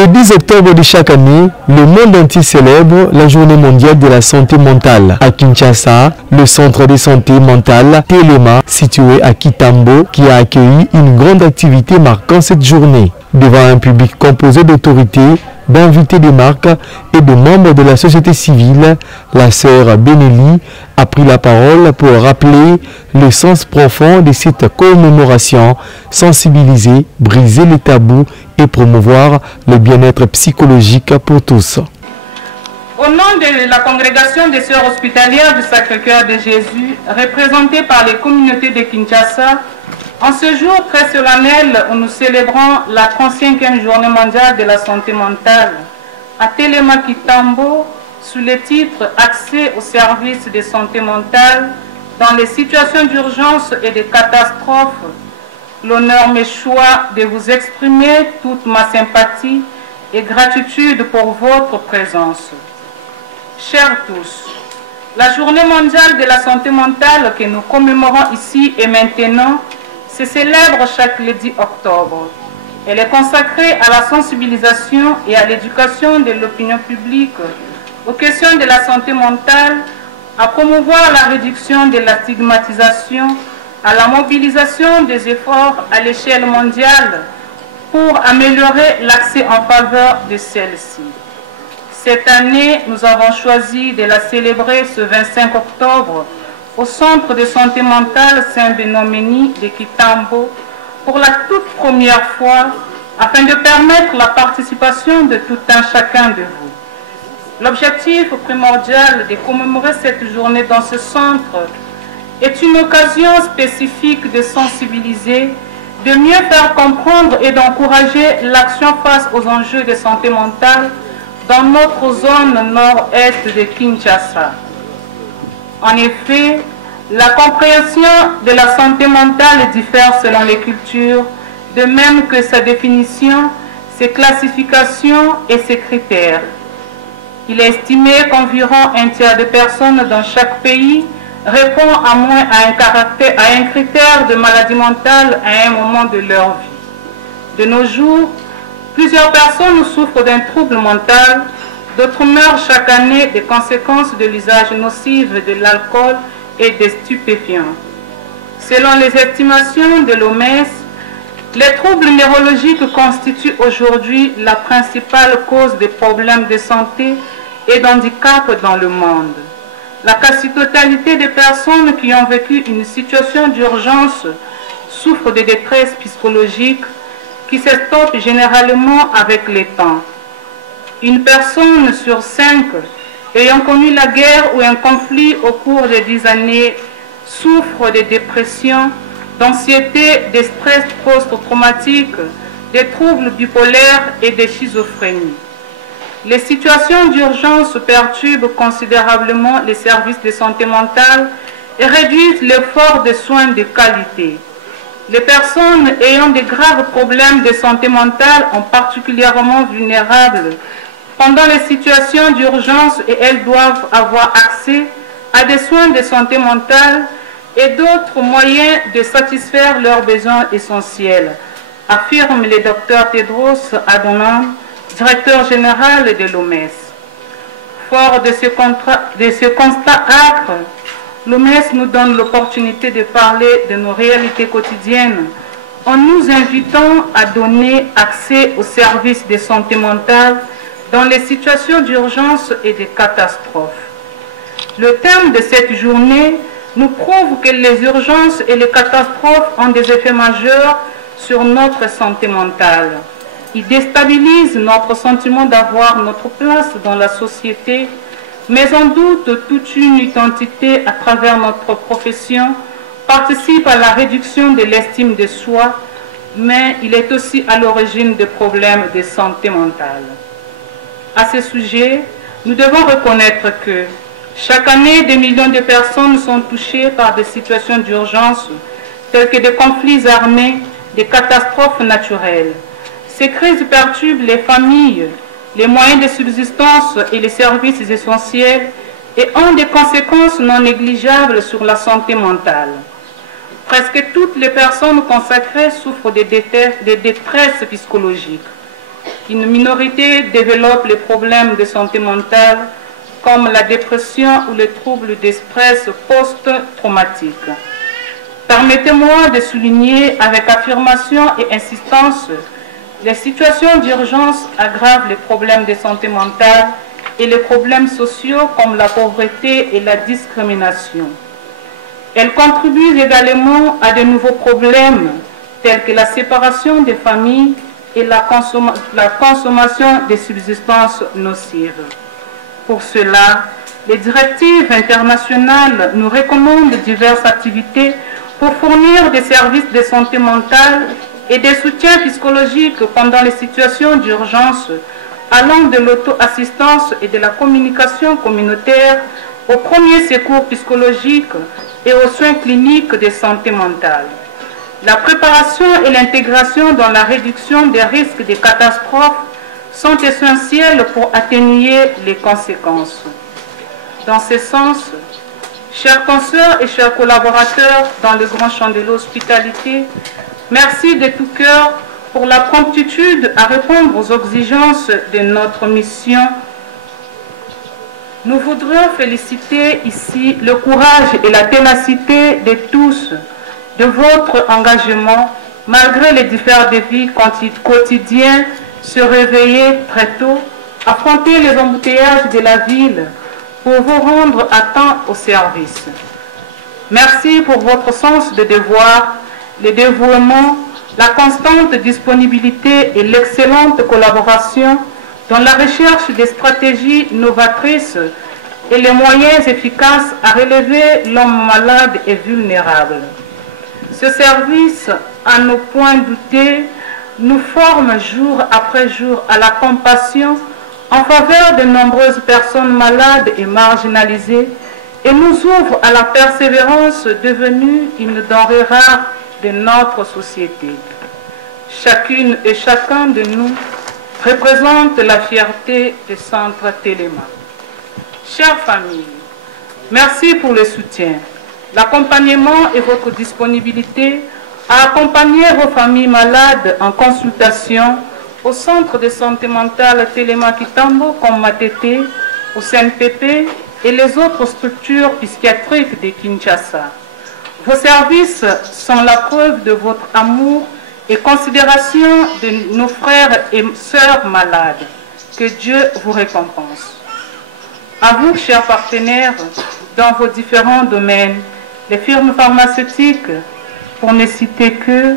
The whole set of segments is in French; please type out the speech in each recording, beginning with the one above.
Le 10 octobre de chaque année, le monde entier célèbre la journée mondiale de la santé mentale. À Kinshasa, le centre de santé mentale Telema, situé à Kitambo, qui a accueilli une grande activité marquant cette journée. Devant un public composé d'autorités, d'invités de marque et de membres de la société civile, la sœur Benelli a pris la parole pour rappeler le sens profond de cette commémoration, sensibiliser, briser les tabous et promouvoir le bien-être psychologique pour tous. Au nom de la congrégation des sœurs hospitalières du Sacré-Cœur de Jésus, représentée par les communautés de Kinshasa, en ce jour très solennel où nous célébrons la 35e journée mondiale de la santé mentale, à Telema Kitambo, sous le titre « Accès aux services de santé mentale dans les situations d'urgence et de catastrophes », l'honneur me choisit de vous exprimer toute ma sympathie et gratitude pour votre présence. Chers tous, la journée mondiale de la santé mentale que nous commémorons ici et maintenant se célèbre chaque lundi octobre. Elle est consacrée à la sensibilisation et à l'éducation de l'opinion publique aux questions de la santé mentale, à promouvoir la réduction de la stigmatisation, à la mobilisation des efforts à l'échelle mondiale pour améliorer l'accès en faveur de celle-ci. Cette année, nous avons choisi de la célébrer ce 25 octobre au Centre de santé mentale Saint-Benoît-Méni de Kitambo pour la toute première fois afin de permettre la participation de tout un chacun de vous. L'objectif primordial de commémorer cette journée dans ce centre est une occasion spécifique de sensibiliser, de mieux faire comprendre et d'encourager l'action face aux enjeux de santé mentale dans notre zone nord-est de Kinshasa. En effet, la compréhension de la santé mentale diffère selon les cultures, de même que sa définition, ses classifications et ses critères. Il est estimé qu'environ un tiers de personnes dans chaque pays répond à moins à un critère de maladie mentale à un moment de leur vie. De nos jours, plusieurs personnes souffrent d'un trouble mental, d'autres meurent chaque année des conséquences de l'usage nocif de l'alcool et des stupéfiants. Selon les estimations de l'OMS, les troubles neurologiques constituent aujourd'hui la principale cause des problèmes de santé et d'handicap dans le monde. La quasi-totalité des personnes qui ont vécu une situation d'urgence souffrent de détresse psychologique qui s'estompent généralement avec le temps. Une personne sur 5 ayant connu la guerre ou un conflit au cours de 10 années souffre de dépression, d'anxiété, de stress post-traumatique, de troubles bipolaires et de schizophrénie. Les situations d'urgence perturbent considérablement les services de santé mentale et réduisent l'effort de soins de qualité. Les personnes ayant de graves problèmes de santé mentale sont particulièrement vulnérables pendant les situations d'urgence et elles doivent avoir accès à des soins de santé mentale et d'autres moyens de satisfaire leurs besoins essentiels, affirme le Dr Tedros Adhanom, directeur général de l'OMS. Fort de ce constat âpre, l'OMS nous donne l'opportunité de parler de nos réalités quotidiennes en nous invitant à donner accès aux services de santé mentale dans les situations d'urgence et de catastrophes. Le thème de cette journée nous prouve que les urgences et les catastrophes ont des effets majeurs sur notre santé mentale. Ils déstabilisent notre sentiment d'avoir notre place dans la société, mais en doute toute une identité à travers notre profession participe à la réduction de l'estime de soi, mais il est aussi à l'origine des problèmes de santé mentale. À ce sujet, nous devons reconnaître que chaque année, des millions de personnes sont touchées par des situations d'urgence telles que des conflits armés, des catastrophes naturelles. Ces crises perturbent les familles, les moyens de subsistance et les services essentiels et ont des conséquences non négligeables sur la santé mentale. Presque toutes les personnes consacrées souffrent de détresse psychologique. qu'une minorité développe les problèmes de santé mentale comme la dépression ou les troubles de stress post-traumatique. Permettez-moi de souligner avec affirmation et insistance, les situations d'urgence aggravent les problèmes de santé mentale et les problèmes sociaux comme la pauvreté et la discrimination. Elles contribuent également à de nouveaux problèmes tels que la séparation des familles et la consommation des substances nocives. Pour cela, les directives internationales nous recommandent diverses activités pour fournir des services de santé mentale et des soutiens psychologiques pendant les situations d'urgence, allant de l'auto-assistance et de la communication communautaire aux premiers secours psychologiques et aux soins cliniques de santé mentale. La préparation et l'intégration dans la réduction des risques de catastrophes sont essentielles pour atténuer les conséquences. Dans ce sens, chers consoeurs et chers collaborateurs dans le grand champ de l'hospitalité, merci de tout cœur pour la promptitude à répondre aux exigences de notre mission. Nous voudrions féliciter ici le courage et la ténacité de tous, de votre engagement, malgré les différents défis quotidiens, se réveiller très tôt, affronter les embouteillages de la ville pour vous rendre à temps au service. Merci pour votre sens de devoir, le dévouement, la constante disponibilité et l'excellente collaboration dans la recherche des stratégies novatrices et les moyens efficaces à relever l'homme malade et vulnérable. Ce service, à ne point douter, nous forme jour après jour à la compassion en faveur de nombreuses personnes malades et marginalisées et nous ouvre à la persévérance devenue une denrée rare de notre société. Chacune et chacun de nous représente la fierté du Centre Téléma. Chères familles, merci pour le soutien, l'accompagnement et votre disponibilité à accompagner vos familles malades en consultation au Centre de santé mentale Téléma Kitambo comme Matete, au CNPP et les autres structures psychiatriques de Kinshasa. Vos services sont la preuve de votre amour et considération de nos frères et sœurs malades. Que Dieu vous récompense. À vous, chers partenaires, dans vos différents domaines, les firmes pharmaceutiques, pour ne citer que,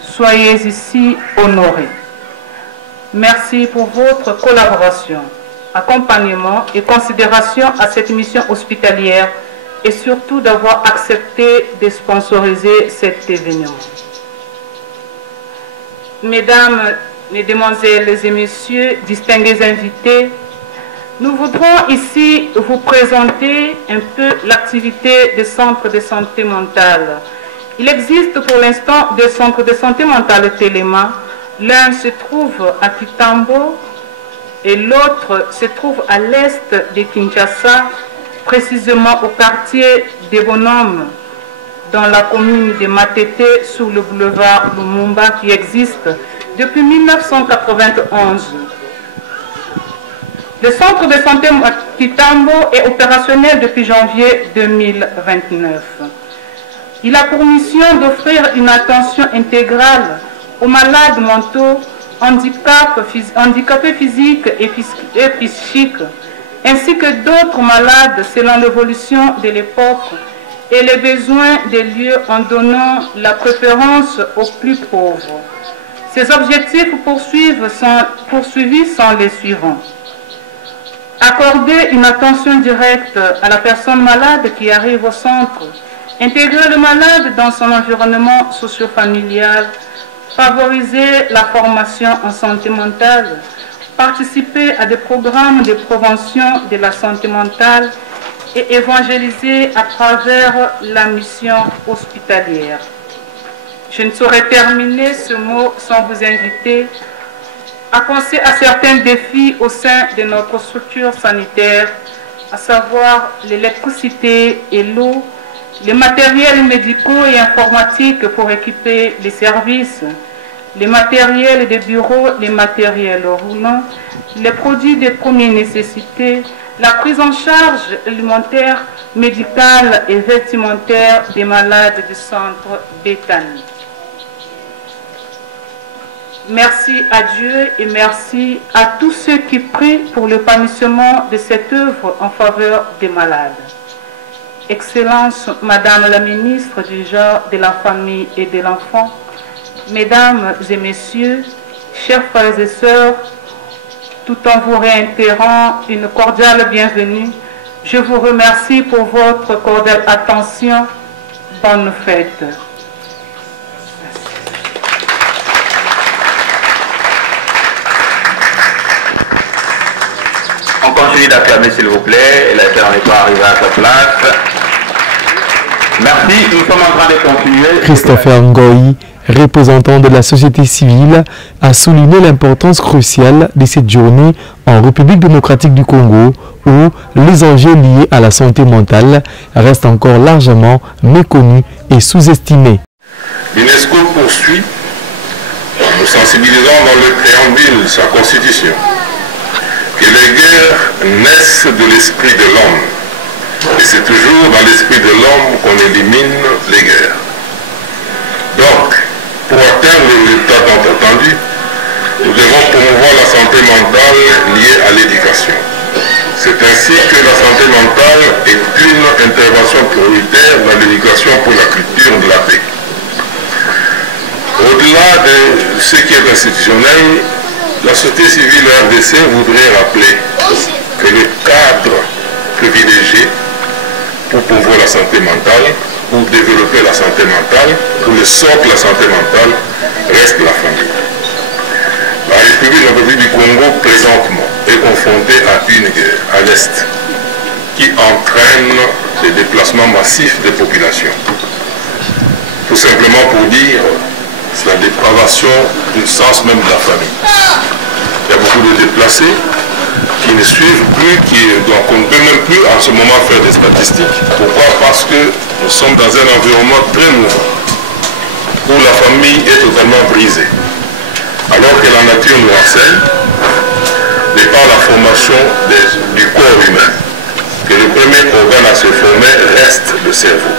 soyez ici honorés. Merci pour votre collaboration, accompagnement et considération à cette mission hospitalière et surtout d'avoir accepté de sponsoriser cet événement. Mesdames, Mesdemoiselles et Messieurs, distingués invités, nous voudrons ici vous présenter un peu l'activité des centres de santé mentale. Il existe pour l'instant des centres de santé mentale Téléma. L'un se trouve à Kitambo et l'autre se trouve à l'est de Kinshasa, précisément au quartier des Bonhommes, dans la commune de Matete, sur le boulevard Lumumba, qui existe depuis 1991. Le centre de santé Kitambo est opérationnel depuis janvier 2029. Il a pour mission d'offrir une attention intégrale aux malades mentaux, handicapés physiques et psychiques, ainsi que d'autres malades selon l'évolution de l'époque et les besoins des lieux en donnant la préférence aux plus pauvres. Ces objectifs poursuivis sont les suivants. Accorder une attention directe à la personne malade qui arrive au centre, intégrer le malade dans son environnement socio-familial, favoriser la formation en santé mentale, participer à des programmes de prévention de la santé mentale et évangéliser à travers la mission hospitalière. Je ne saurais terminer ce mot sans vous inviter à penser à certains défis au sein de notre structure sanitaire, à savoir l'électricité et l'eau, les matériels médicaux et informatiques pour équiper les services, les matériels des bureaux, les matériels roulants, les produits de première nécessité, la prise en charge alimentaire, médicale et vestimentaire des malades du centre Béthanie. Merci à Dieu et merci à tous ceux qui prient pour le panissement de cette œuvre en faveur des malades. Excellence, Madame la ministre du genre, de la famille et de l'enfant, Mesdames et Messieurs, chers frères et sœurs, tout en vous réitérant une cordiale bienvenue, je vous remercie pour votre cordiale attention. Bonne fête. On continue d'acclamer s'il vous plaît, la sœur n'est pas arrivée à sa place. Merci, nous sommes en train de continuer. Christopher Ngoï, représentant de la société civile, a souligné l'importance cruciale de cette journée en République démocratique du Congo où les enjeux liés à la santé mentale restent encore largement méconnus et sous-estimés. L'UNESCO poursuit en nous sensibilisant dans le préambule de sa constitution que les guerres naissent de l'esprit de l'homme. Et c'est toujours dans l'esprit de l'homme qu'on élimine les guerres. Donc, pour atteindre le résultat tant attendu, nous devons promouvoir la santé mentale liée à l'éducation. C'est ainsi que la santé mentale est une intervention prioritaire dans l'éducation pour la culture de la paix. Au-delà de ce qui est institutionnel, la société civile RDC voudrait rappeler que le cadre privilégié pour promouvoir la santé mentale, pour développer la santé mentale, pour le socle de la santé mentale, reste la famille. La République du Congo, présentement, est confrontée à une guerre à l'Est qui entraîne des déplacements massifs des populations. Tout simplement pour dire, c'est la dépravation du sens même de la famille. Il y a beaucoup de déplacés qui ne suivent plus, donc on ne peut même plus en ce moment faire des statistiques. Pourquoi? Parce que nous sommes dans un environnement très nouveau, où la famille est totalement brisée. Alors que la nature nous enseigne, n'est pas la formation du corps humain, que le premier organe à se former reste le cerveau.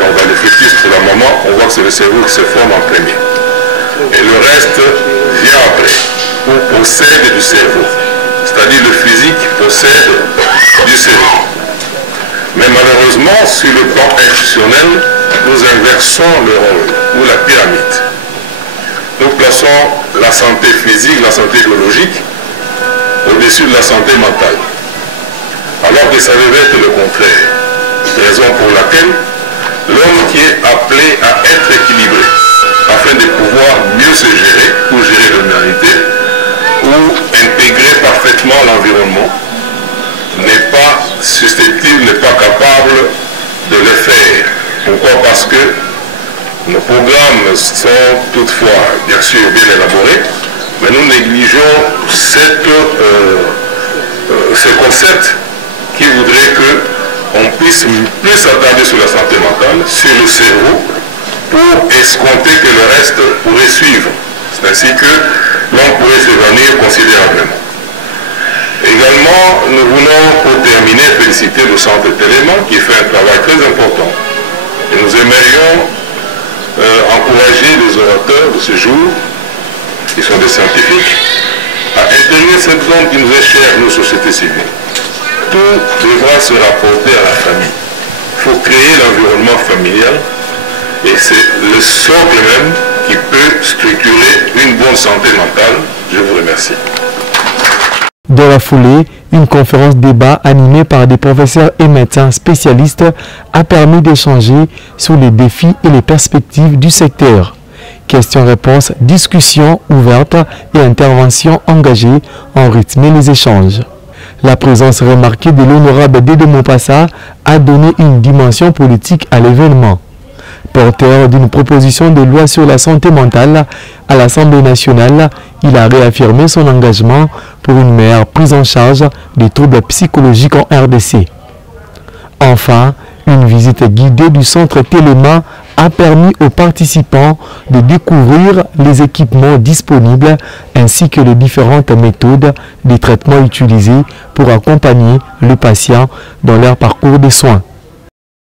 Donc dans le fœtus de la maman, on voit que c'est le cerveau qui se forme en premier. Et le reste vient après, ou possède du cerveau. C'est-à-dire le physique possède du cerveau. Mais malheureusement, sur le plan institutionnel, nous inversons le rôle, ou la pyramide. Nous plaçons la santé physique, la santé biologique, au-dessus de la santé mentale. Alors que ça devait être le contraire. Raison pour laquelle l'homme qui est appelé à être équilibré, afin de pouvoir mieux se gérer, ou gérer l'humanité, ou intégrer parfaitement l'environnement, n'est pas susceptible, n'est pas capable de le faire. Pourquoi? Parce que nos programmes sont toutefois, bien sûr, bien élaborés, mais nous négligeons ce concept qui voudrait qu'on puisse plus s'attarder sur la santé mentale, sur le cerveau, pour escompter que le reste pourrait suivre. C'est ainsi que l'on pourrait s'évanouir considérablement. Également, nous voulons, pour terminer, féliciter le centre Téléma qui fait un travail très important. Et nous aimerions encourager les orateurs de ce jour, qui sont des scientifiques, à intégrer cette zone qui nous est chère, nos sociétés civiles. Tout devra se rapporter à la famille. Il faut créer l'environnement familial et c'est le socle même qui peut structurer une bonne santé mentale. Je vous remercie. Dans la foulée, une conférence débat animée par des professeurs et médecins spécialistes a permis d'échanger sur les défis et les perspectives du secteur. Questions-réponses, discussions ouvertes et interventions engagées ont rythmé les échanges. La présence remarquée de l'honorable Dédé Mopassa a donné une dimension politique à l'événement. Porteur d'une proposition de loi sur la santé mentale à l'Assemblée nationale, il a réaffirmé son engagement pour une meilleure prise en charge des troubles psychologiques en RDC. Enfin, une visite guidée du centre Téléma a permis aux participants de découvrir les équipements disponibles ainsi que les différentes méthodes de traitement utilisées pour accompagner le patient dans leur parcours de soins.